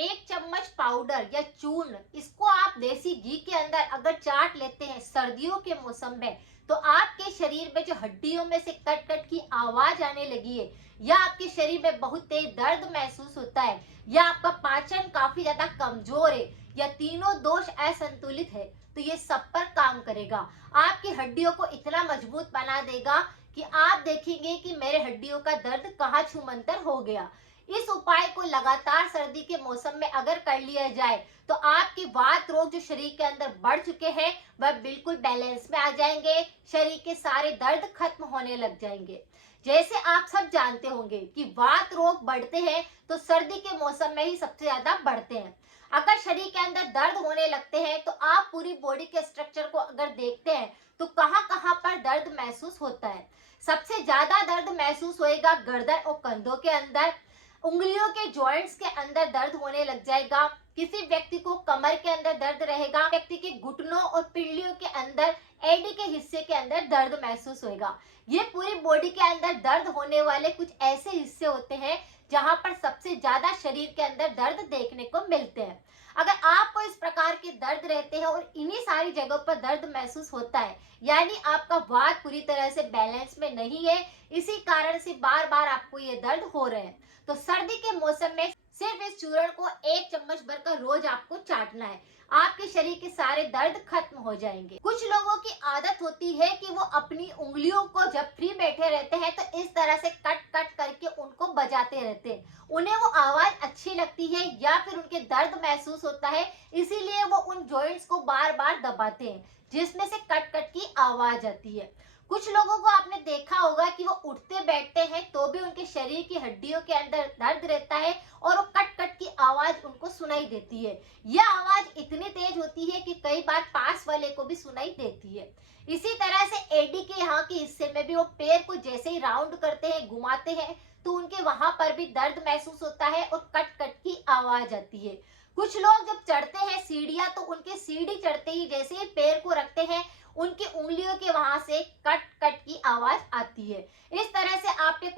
एक चम्मच पाउडर या चूर्ण, इसको आप देसी घी के अंदर अगर चाट लेते हैं सर्दियों के मौसम में, तो आपके शरीर में जो हड्डियों में से कट कट की आवाज आने लगी है, या आपके शरीर में बहुत तेज दर्द महसूस होता है, या आपका पाचन काफी ज्यादा कमजोर है, या तीनों दोष असंतुलित है, तो ये सब पर काम करेगा। आपकी हड्डियों को इतना मजबूत बना देगा कि आप देखेंगे कि मेरे हड्डियों का दर्द कहाँ छूमंतर हो गया। इस उपाय को लगातार सर्दी के मौसम में अगर कर लिया जाए, तो आपकी वात रोग जो शरीर के अंदर बढ़ चुके हैं वह बिल्कुल बैलेंस में आ जाएंगे। शरीर के सारे दर्द खत्म होने लग जाएंगे। जैसे आप सब जानते होंगे कि वात रोग बढ़ते हैं तो सर्दी के मौसम में ही सबसे ज्यादा बढ़ते हैं। अगर शरीर के अंदर दर्द होने लगते हैं तो आप पूरी बॉडी के स्ट्रक्चर को अगर देखते हैं तो कहां कहां पर दर्द महसूस होता है। सबसे ज्यादा दर्द महसूस होएगा गर्दन और कंधों के अंदर। उंगलियों के जॉइंट्स के अंदर दर्द होने लग जाएगा। किसी व्यक्ति को कमर के अंदर दर्द रहेगा, व्यक्ति के घुटनों और पिंडलियों के अंदर, एडी के हिस्से के अंदर दर्द महसूस होगा। ये पूरी बॉडी के अंदर दर्द होने वाले कुछ ऐसे हिस्से होते हैं जहां पर सबसे ज्यादा शरीर के अंदर दर्द देखने को मिलते हैं। अगर आपको इस प्रकार के दर्द रहते हैं और इन्हीं सारी जगहों पर दर्द महसूस होता है, यानी आपका वात पूरी तरह से बैलेंस में नहीं है, इसी कारण से बार बार आपको ये दर्द हो रहे हैं, तो सर्दी के मौसम में सिर्फ इस चूर्ण को एक चम्मच भर कर रोज आपको चाटना है। आपके शरीर के सारे दर्द खत्म हो जाएंगे। कुछ लोगों की आदत होती है कि वो अपनी उंगलियों को जब फ्री बैठे रहते हैं तो इस तरह से कट कट करके उनको बजाते रहते हैं। उन्हें वो आवाज अच्छी लगती है या फिर उनके दर्द महसूस होता है, इसीलिए वो उन जॉइंट्स को बार बार दबाते हैं जिसमें से कट कट की आवाज आती है। कुछ लोगों को आपने देखा होगा कि वो उठते बैठते हैं तो भी उनके शरीर की हड्डियों के अंदर दर्द रहता है और वो कट कट की आवाज उनको सुनाई देती है। यह आवाज इतनी तेज होती है कि कई बार पास वाले को भी सुनाई देती है। इसी तरह से एडी के यहाँ के हिस्से में भी वो पैर को जैसे ही राउंड करते हैं, घुमाते हैं, तो उनके वहां पर भी दर्द महसूस होता है और कट कट की आवाज आती है। कुछ लोग जब चढ़ते हैं सीढ़ियां, तो उनके सीढ़ी चढ़ते ही जैसे ही पैर को रखते हैं, उनकी उंगलियों के वहां से कट कट की आवाज आती है। इस तरह से आपने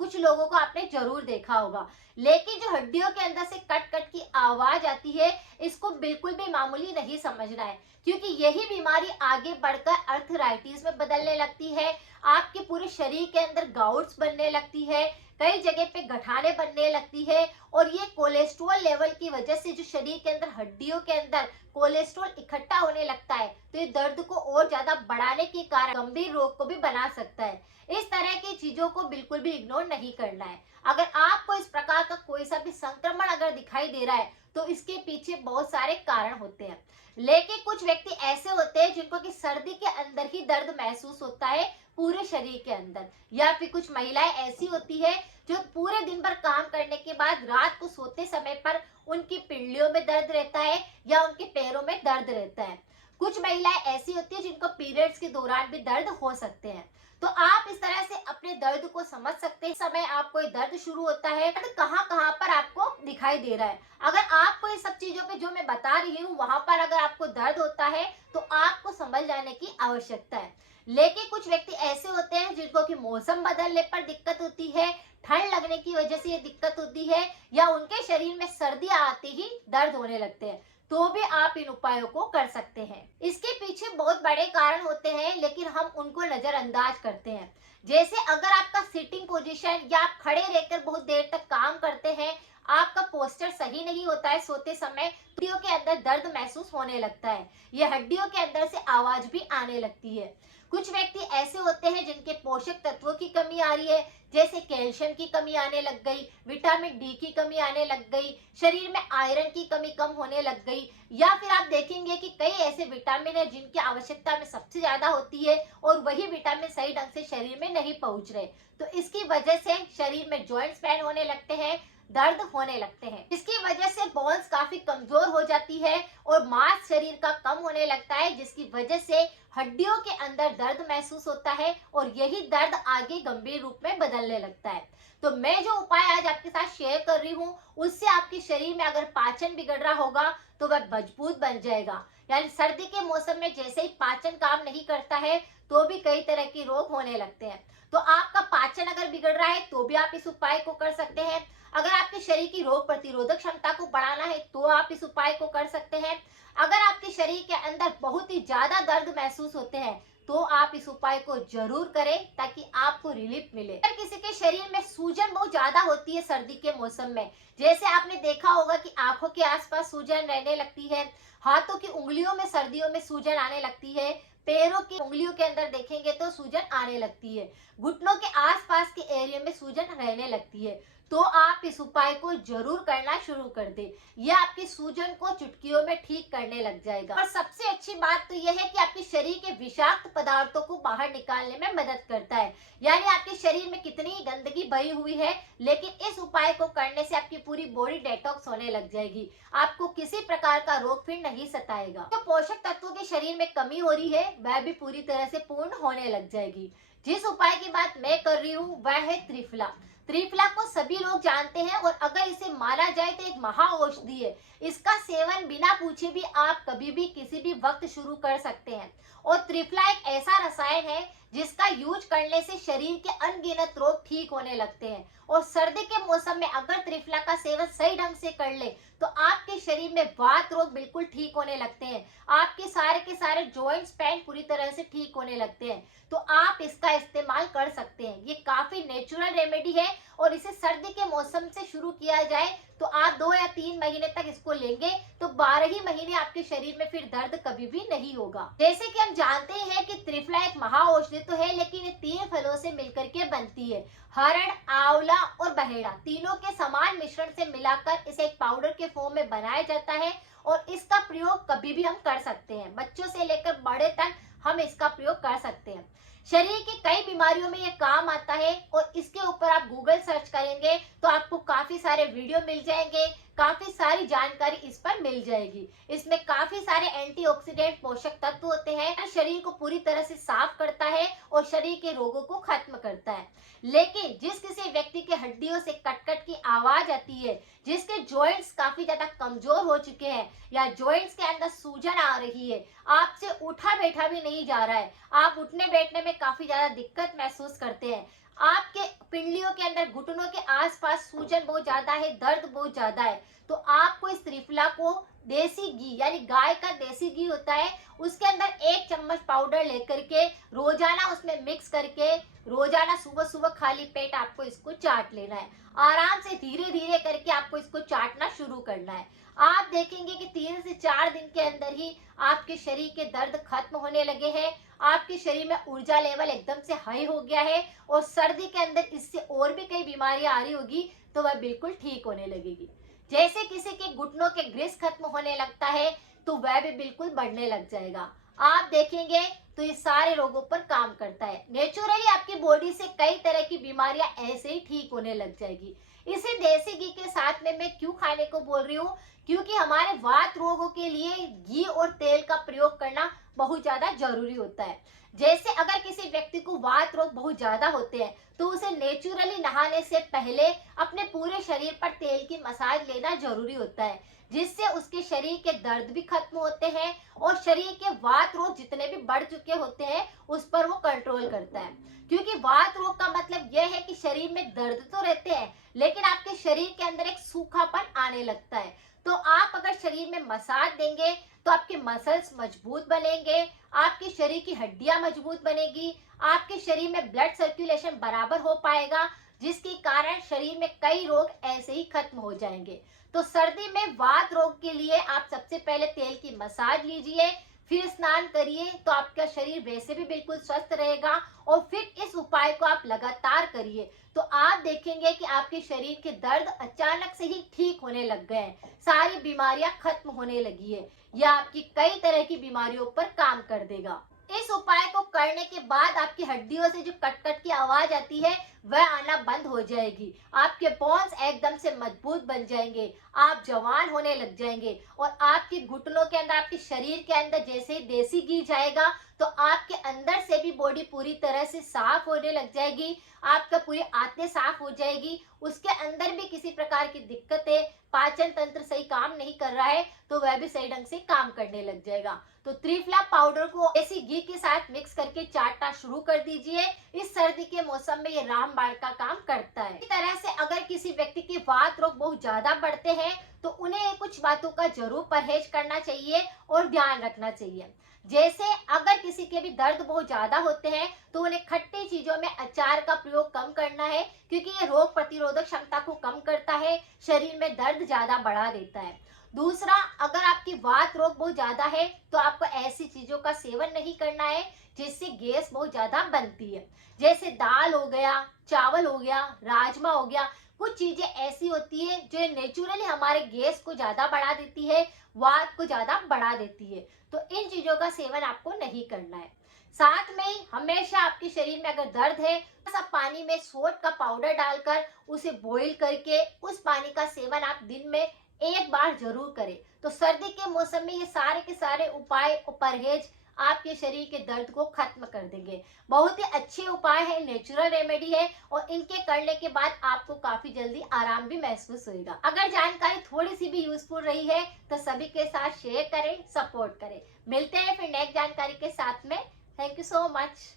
कुछ लोगों को आपने जरूर देखा होगा। लेकिन जो हड्डियों के अंदर से कट कट की आवाज आती है, इसको बिल्कुल भी मामूली नहीं समझना है, क्योंकि यही बीमारी आगे बढ़कर अर्थराइटिस में बदलने लगती है। आपके पूरे शरीर के अंदर गाउट्स बनने लगती है, कई जगह पे गठाने बनने लगती है, और ये कोलेस्ट्रॉल लेवल की वजह से जो शरीर के अंदर हड्डियों के अंदर कोलेस्ट्रॉल इकट्ठा होने लगता है, तो ये दर्द को और ज्यादा बढ़ाने के कारण गंभीर रोग को भी बना सकता है। इस तरह की चीजों को बिल्कुल भी इग्नोर नहीं करना है। अगर आपको इस प्रकार का कोई सा भी संक्रमण अगर दिखाई दे रहा है, तो इसके पीछे बहुत सारे कारण होते हैं। लेकिन कुछ व्यक्ति ऐसे होते हैं जिनको कि सर्दी के अंदर ही दर्द महसूस होता है पूरे शरीर के अंदर, या फिर कुछ महिलाएं ऐसी होती है जो पूरे दिन भर काम करने के बाद रात को सोते समय पर उनकी पिंडलियों में दर्द रहता है या उनके पैरों में दर्द रहता है। कुछ महिलाएं ऐसी होती है जिनको पीरियड्स के दौरान भी दर्द हो सकते हैं। तो आप इस तरह से अपने दर्द को समझ सकते हैं। समय आपको ये दर्द शुरू होता है, दर्द कहाँ कहाँ पर आपको दिखाई दे रहा है। अगर आपको ये सब चीजों पे जो मैं बता रही हूँ वहां पर अगर आपको दर्द होता है, तो आपको समझ जाने की आवश्यकता है। लेकिन कुछ व्यक्ति ऐसे होते हैं जिनको कि मौसम बदलने पर दिक्कत होती है, ठंड लगने की वजह से ये दिक्कत होती है, या उनके शरीर में सर्दी आते ही दर्द होने लगते हैं, तो भी आप इन उपायों को कर सकते हैं। इसके पीछे बहुत बड़े कारण होते हैं, लेकिन हम उनको नजरअंदाज करते हैं। जैसे अगर आपका सिटिंग पोजीशन या आप खड़े रहकर बहुत देर तक काम करते हैं, आपका पोस्चर सही नहीं होता है सोते समय, हड्डियों के अंदर दर्द महसूस होने लगता है, ये हड्डियों के अंदर से आवाज भी आने लगती है। कुछ व्यक्ति ऐसे होते हैं जिनके पोषक तत्वों की कमी आ रही है, जैसे कैल्शियम की कमी आने लग गई, विटामिन डी की कमी आने लग गई, शरीर में आयरन की कमी कम होने लग गई, या फिर आप देखेंगे कि कई ऐसे विटामिन है जिनकी आवश्यकता में सबसे ज्यादा होती है और वही विटामिन सही ढंग से शरीर में नहीं पहुंच रहे, तो इसकी वजह से शरीर में जॉइंट्स पेन होने लगते हैं, दर्द होने लगते हैं। इसकी वजह से बोन्स काफी कमजोर हो जाती है और मांस शरीर का कम होने लगता है, जिसकी वजह से हड्डियों के अंदर दर्द महसूस होता है और यही दर्द आगे गंभीर रूप में बदलने लगता है। तो मैं जो उपाय आज आपके साथ शेयर कर रही हूँ, उससे आपके शरीर में अगर पाचन बिगड़ रहा होगा तो वह मजबूत बन जाएगा। यानी सर्दी के मौसम में जैसे ही पाचन काम नहीं करता है, तो भी कई तरह के रोग होने लगते हैं। तो आपका पाचन अगर बिगड़ रहा है तो भी आप इस उपाय को कर सकते हैं। अगर आपके शरीर की रोग प्रतिरोधक क्षमता को बढ़ाना है तो आप इस उपाय को कर सकते हैं। अगर आपके शरीर के अंदर बहुत ही ज्यादा दर्द महसूस होते हैं तो आप इस उपाय को जरूर करें ताकि आपको रिलीफ मिले। अगर किसी के शरीर में सूजन बहुत ज्यादा होती है सर्दी के मौसम में, जैसे आपने देखा होगा कि आंखों के आसपास सूजन रहने लगती है, हाथों की उंगलियों में सर्दियों में सूजन आने लगती है, पैरों की उंगलियों के अंदर देखेंगे तो सूजन आने लगती है, घुटनों के आसपास के एरिया में सूजन रहने लगती है, तो आप इस उपाय को जरूर करना शुरू कर दें। यह आपकी सूजन को चुटकियों में ठीक करने लग जाएगा। और सबसे अच्छी बात तो यह है कि आपके शरीर के विषाक्त पदार्थों को बाहर निकालने में मदद करता है। यानी आपके शरीर में कितनी ही गंदगी भरी हुई है, लेकिन इस उपाय को करने से आपकी पूरी बॉडी डेटॉक्स होने लग जाएगी। आपको किसी प्रकार का रोग फिर नहीं सताएगा। तो पोषक तत्वों के शरीर में कमी हो रही है वह भी पूरी तरह से पूर्ण होने लग जाएगी। जिस उपाय की बात मैं कर रही हूँ वह है त्रिफला। त्रिफला को सभी लोग जानते हैं और अगर इसे माना जाए तो एक महा औषधि है। इसका सेवन बिना पूछे भी आप कभी भी किसी भी वक्त शुरू कर सकते हैं। और त्रिफला एक ऐसा रसायन है जिसका यूज करने से शरीर के अनगिनत रोग ठीक होने लगते हैं। और सर्दी के मौसम में अगर त्रिफला का सेवन सही ढंग से कर ले तो आपके शरीर में वात रोग बिल्कुल ठीक होने लगते हैं। आपके सारे के सारे जॉइंट्स पेन पूरी तरह से ठीक होने लगते हैं। तो आप इसका इस्तेमाल कर सकते हैं। ये काफी नेचुरल रेमेडी है और इसे सर्दी के मौसम से शुरू किया जाए तो आप 2 या 3 महीने तक इसको लेंगे तो 12 ही महीने आपके शरीर में फिर दर्द कभी भी नहीं होगा। जैसे कि हम जानते हैं कि त्रिफला एक महा औषधि तो है, लेकिन ये 3 फलों से मिलकर के बनती है। हरण, आंवला और बहेड़ा तीनों के समान मिश्रण से मिलाकर इसे एक पाउडर के फॉर्म में बनाया जाता है और इसका प्रयोग कभी भी हम कर सकते हैं। बच्चों से लेकर बड़े तक हम इसका प्रयोग कर सकते हैं। शरीर की कई बीमारियों में ये काम आता है और इसके ऊपर आप गूगल सर्च करेंगे तो आपको काफी सारे वीडियो मिल जाएंगे, काफी सारी जानकारी इस पर मिल जाएगी। इसमें काफी सारे एंटीऑक्सीडेंट पोषक तत्व होते हैं, शरीर को पूरी तरह से साफ करता है और शरीर के रोगों को खत्म करता है। लेकिन जिस किसी व्यक्ति के हड्डियों से कट की आवाज आती है, जिसके जॉइंट्स काफी ज्यादा कमजोर हो चुके हैं या जॉइंट्स के अंदर सूजन आ रही है, आपसे उठा बैठा भी नहीं जा रहा है, आप उठने बैठने में काफी ज्यादा दिक्कत महसूस करते हैं, आपके पिंडलियों के अंदर घुटनों के आसपास सूजन बहुत ज्यादा है, दर्द बहुत ज्यादा है, तो आपको इस त्रिफला को देसी घी यानी गाय का देसी घी होता है उसके अंदर 1 चम्मच पाउडर लेकर के रोजाना उसमें मिक्स करके रोजाना सुबह सुबह खाली पेट आपको इसको चाट लेना है। आराम से धीरे धीरे करके आपको इसको चाटना शुरू करना है। आप देखेंगे कि 3 से 4 दिन के अंदर ही आपके शरीर के दर्द खत्म होने लगे हैं, आपके शरीर में ऊर्जा लेवल एकदम से हाई हो गया है और सर्दी के अंदर इससे और भी कई बीमारियां आ रही होगी तो वह बिल्कुल ठीक होने लगेगी। जैसे किसी के घुटनों के ग्रिस खत्म होने लगता है तो वह भी बिल्कुल बढ़ने लग जाएगा। आप देखेंगे तो ये सारे रोगों पर काम करता है। नेचुरली आपकी बॉडी से कई तरह की बीमारियां ऐसे ही ठीक होने लग जाएगी। इसे देसी घी के साथ में मैं क्यों खाने को बोल रही हूँ, क्योंकि हमारे वात रोगों के लिए घी और तेल का प्रयोग करना बहुत ज्यादा जरूरी होता है। जैसे अगर किसी व्यक्ति को वात रोग बहुत ज्यादा होते हैं तो उसे नेचुरली नहाने से पहले अपने पूरे शरीर पर तेल की मसाज लेना जरूरी होता है, जिससे उसके शरीर के दर्द भी खत्म होते हैं और शरीर के वात रोग जितने भी बढ़ चुके होते हैं उस पर वो कंट्रोल करता है। क्योंकि वात रोग का मतलब यह है कि शरीर में दर्द तो रहते हैं लेकिन आपके शरीर के अंदर एक सूखापन आने लगता है। तो आप अगर शरीर में मसाज देंगे तो आपके मसल्स मजबूत बनेंगे, आपके शरीर की हड्डियां मजबूत बनेगी, आपके शरीर में ब्लड सर्कुलेशन बराबर हो पाएगा, जिसके कारण शरीर में कई रोग ऐसे ही खत्म हो जाएंगे। तो सर्दी में वात रोग के लिए आप सबसे पहले तेल की मसाज लीजिए, फिर स्नान करिए तो आपका शरीर वैसे भी बिल्कुल स्वस्थ रहेगा और फिर इस उपाय को आप लगातार करिए तो आप देखेंगे कि आपके शरीर के दर्द अचानक से ही ठीक होने लग गए हैं, सारी बीमारियां खत्म होने लगी है। यह आपकी कई तरह की बीमारियों पर काम कर देगा। इस उपाय को करने के बाद आपकी हड्डियों से जो कट की आवाज आती है वह आना बंद हो जाएगी, आपके बोन्स एकदम से मजबूत बन जाएंगे, आप जवान होने लग जाएंगे और आपके घुटनों के अंदर, आपके शरीर के अंदर जैसे ही देसी घी जाएगा तो आपके अंदर से भी बॉडी पूरी तरह से साफ होने लग जाएगी, आपका पूरी आंतें साफ हो जाएगी, उसके अंदर भी किसी प्रकार की दिक्कतें, पाचन तंत्र सही काम नहीं कर रहा है तो वह भी सही ढंग से काम करने लग जाएगा। तो त्रिफला पाउडर को देसी घी के साथ मिक्स करके चाटना शुरू कर दीजिए। इस सर्दी के मौसम में ये रामबाण का काम करता है। इसी तरह से अगर किसी व्यक्ति के वात रोग बहुत ज्यादा बढ़ते हैं तो उन्हें कुछ बातों का जरूर परहेज करना चाहिए और ध्यान रखना चाहिए। जैसे अगर किसी के भी दर्द बहुत ज्यादा होते हैं तो उन्हें खट्टी चीजों में अचार का प्रयोग कम करना है, क्योंकि ये रोग प्रतिरोधक क्षमता को कम करता है, शरीर में दर्द ज्यादा बढ़ा देता है। दूसरा, अगर आपकी वात रोग बहुत ज्यादा है तो आपको ऐसी चीजों का सेवन नहीं करना है जिससे गैस बहुत ज्यादा बनती है। जैसे दाल हो गया, चावल हो गया, राजमा हो गया, कुछ चीजें ऐसी होती है जो नेचुरली हमारे गैस को ज्यादा बढ़ा देती है, वात को ज्यादा बढ़ा देती है। तो इन चीजों का सेवन आपको नहीं करना है। साथ में ही हमेशा आपके शरीर में अगर दर्द है, सब पानी में सौंठ का पाउडर डालकर उसे बॉईल करके उस पानी का सेवन आप दिन में एक बार जरूर करें। तो सर्दी के मौसम में ये सारे के सारे उपाय और परहेज आपके शरीर के दर्द को खत्म कर देंगे। बहुत ही अच्छे उपाय है, नेचुरल रेमेडी है और इनके करने के बाद आपको काफी जल्दी आराम भी महसूस होगा। अगर जानकारी थोड़ी सी भी यूजफुल रही है तो सभी के साथ शेयर करें, सपोर्ट करें। मिलते हैं फिर नेक्स्ट जानकारी के साथ में। Thank you so much.